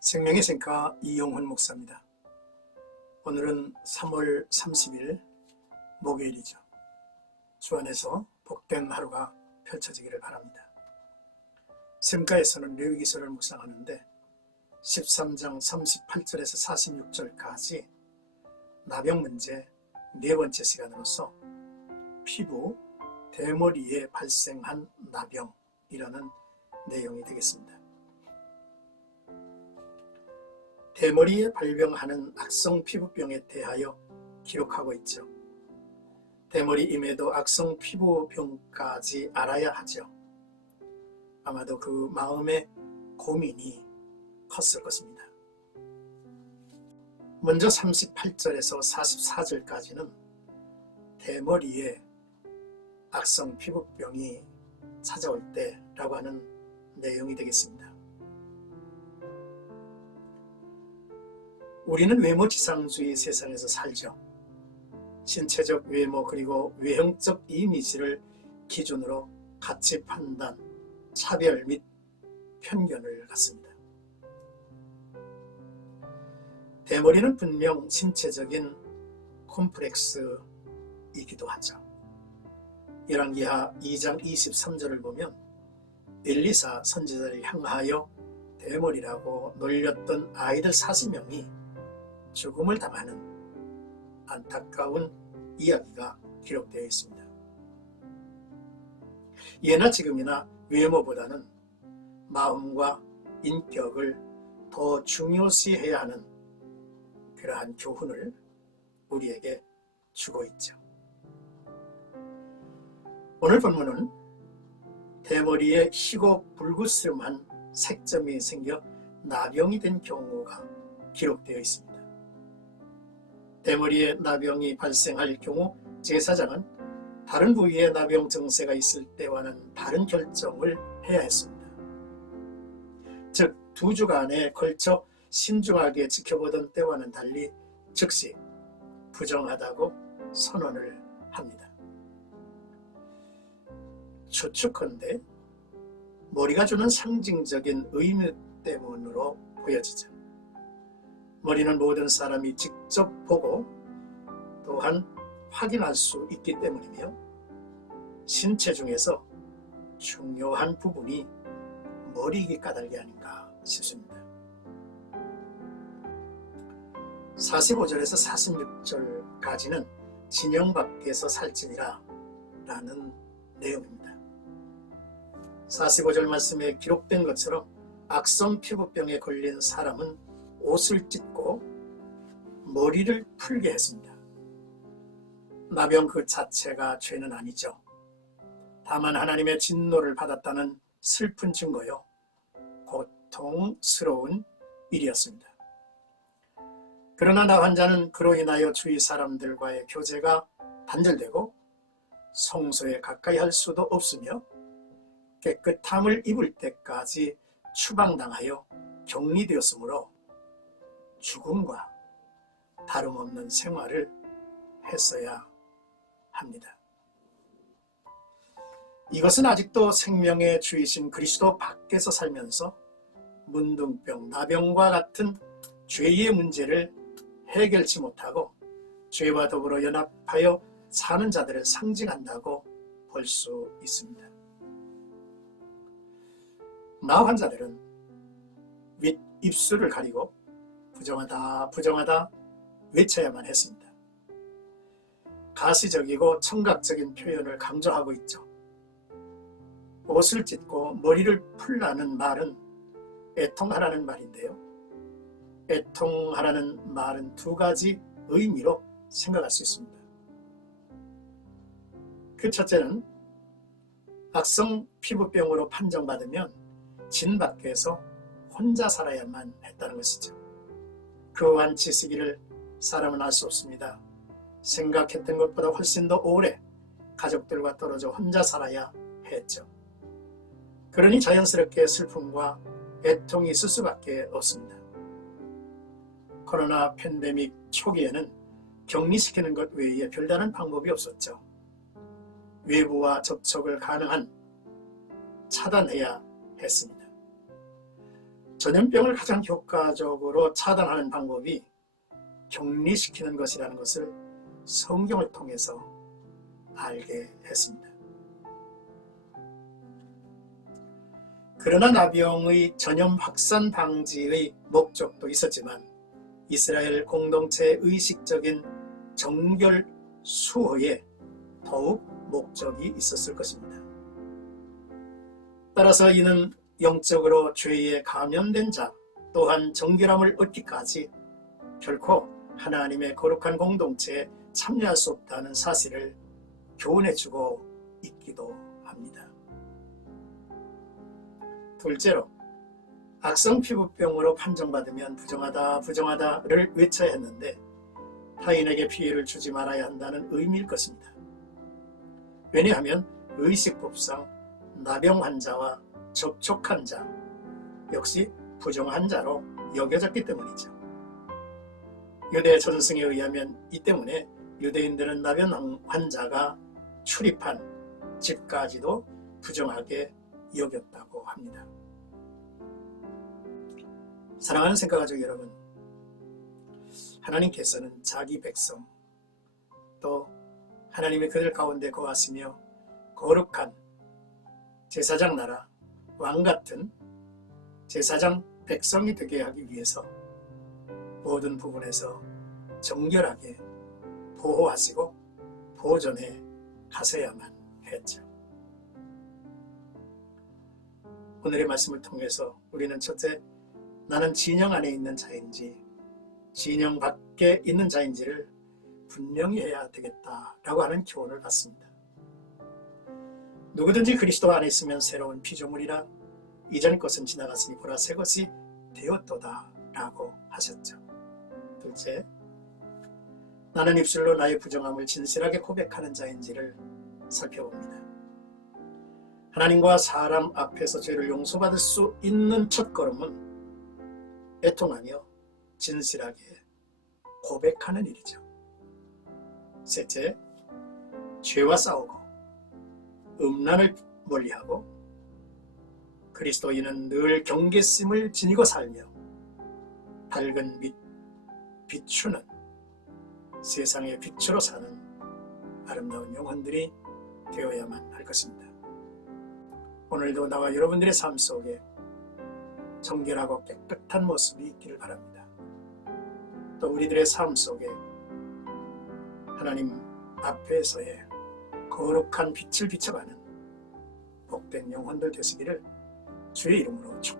생명의 생가 이용훈 목사입니다. 오늘은 3월 30일 목요일이죠. 주 안에서 복된 하루가 펼쳐지기를 바랍니다. 생가에서는 레위기서를 묵상하는데 13장 38절에서 46절까지 나병 문제 네 번째 시간으로서 피부 대머리에 발생한 나병이라는 내용이 되겠습니다. 대머리에 발병하는 악성 피부병에 대하여 기록하고 있죠. 대머리임에도 악성 피부병까지 알아야 하죠. 아마도 그 마음의 고민이 컸을 것입니다. 먼저 38절에서 44절까지는 대머리에 악성 피부병이 찾아올 때라고 하는 내용이 되겠습니다. 우리는 외모지상주의 세상에서 살죠. 신체적 외모 그리고 외형적 이미지를 기준으로 가치 판단, 차별 및 편견을 갖습니다. 대머리는 분명 신체적인 콤플렉스이기도 하죠. 열왕기하 2장 23절을 보면 엘리사 선지자를 향하여 대머리라고 놀렸던 아이들 40명이 죽음을 당하는 안타까운 이야기가 기록되어 있습니다. 예나 지금이나 외모보다는 마음과 인격을 더 중요시해야 하는 그러한 교훈을 우리에게 주고 있죠. 오늘 본문은 대머리에 희고 불그스름한 색점이 생겨 나병이 된 경우가 기록되어 있습니다. 대머리에 나병이 발생할 경우 제사장은 다른 부위에 나병 증세가 있을 때와는 다른 결정을 해야 했습니다. 즉, 2주간에 걸쳐 신중하게 지켜보던 때와는 달리 즉시 부정하다고 선언을 합니다. 추측컨대 머리가 주는 상징적인 의미 때문으로 보여지죠. 머리는 모든 사람이 직접 보고 또한 확인할 수 있기 때문이며 신체 중에서 중요한 부분이 머리이기 까닭이 아닌가 싶습니다. 45절에서 46절까지는 진영 밖에서 살찌니라 라는 내용입니다. 45절 말씀에 기록된 것처럼 악성 피부병에 걸린 사람은 옷을 찢고 머리를 풀게 했습니다. 나병 그 자체가 죄는 아니죠. 다만 하나님의 진노를 받았다는 슬픈 증거요, 고통스러운 일이었습니다. 그러나 나 환자는 그로 인하여 주위 사람들과의 교제가 단절되고 성소에 가까이 할 수도 없으며 깨끗함을 입을 때까지 추방당하여 격리되었으므로 죽음과 다름없는 생활을 했어야 합니다. 이것은 아직도 생명의 주이신 그리스도 밖에서 살면서 문둥병, 나병과 같은 죄의 문제를 해결치 못하고 죄와 더불어 연합하여 사는 자들을 상징한다고 볼 수 있습니다. 나 환자들은 윗 입술을 가리고 부정하다, 부정하다 외쳐야만 했습니다. 가시적이고 청각적인 표현을 강조하고 있죠. 옷을 찢고 머리를 풀라는 말은 애통하라는 말인데요. 애통하라는 말은 2가지 의미로 생각할 수 있습니다. 그 첫째는 악성 피부병으로 판정받으면 진 밖에서 혼자 살아야만 했다는 것이죠. 그 완치 시기를 사람은 알 수 없습니다. 생각했던 것보다 훨씬 더 오래 가족들과 떨어져 혼자 살아야 했죠. 그러니 자연스럽게 슬픔과 애통이 있을 수밖에 없습니다. 코로나 팬데믹 초기에는 격리시키는 것 외에 별다른 방법이 없었죠. 외부와 접촉을 가능한 차단해야 했습니다. 전염병을 가장 효과적으로 차단하는 방법이 격리시키는 것이라는 것을 성경을 통해서 알게 했습니다. 그러나 나병의 전염 확산 방지의 목적도 있었지만 이스라엘 공동체의 의식적인 정결 수호에 더욱 목적이 있었을 것입니다. 따라서 이는 영적으로 죄에 감염된 자 또한 정결함을 얻기까지 결코 하나님의 거룩한 공동체에 참여할 수 없다는 사실을 교훈해주고 있기도 합니다. 둘째로, 악성 피부병으로 판정받으면 부정하다를 외쳐야 했는데 타인에게 피해를 주지 말아야 한다는 의미일 것입니다. 왜냐하면 의식법상 나병 환자와 접촉한 자 역시 부정한 자로 여겨졌기 때문이죠. 유대 전승에 의하면 이 때문에 유대인들은 나병 환자가 출입한 집까지도 부정하게 여겼다고 합니다. 사랑하는 생각가족 여러분, 하나님께서는 자기 백성 또 하나님의 그들 가운데 거하시며 거룩한 제사장 나라 왕같은 제사장 백성이 되게 하기 위해서 모든 부분에서 정결하게 보호하시고 보존해 가셔야만 했죠. 오늘의 말씀을 통해서 우리는 첫째, 나는 진영 안에 있는 자인지 진영 밖에 있는 자인지를 분명히 해야 되겠다라고 하는 교훈을 받습니다. 누구든지 그리스도 안에 있으면 새로운 피조물이라 이전 것은 지나갔으니 보라 새 것이 되었도다 라고 하셨죠. 둘째, 나는 입술로 나의 부정함을 진실하게 고백하는 자인지를 살펴봅니다. 하나님과 사람 앞에서 죄를 용서받을 수 있는 첫걸음은 애통하며 진실하게 고백하는 일이죠. 셋째, 죄와 싸우고 음란을 멀리하고 그리스도인은 늘 경계심을 지니고 살며 밝은 빛, 비추는 세상의 빛으로 사는 아름다운 영혼들이 되어야만 할 것입니다. 오늘도 나와 여러분들의 삶 속에 정결하고 깨끗한 모습이 있기를 바랍니다. 또 우리들의 삶 속에 하나님 앞에서의 거룩한 빛을 비춰가는 복된 영혼들 되시기를 주의 이름으로 축복합니다.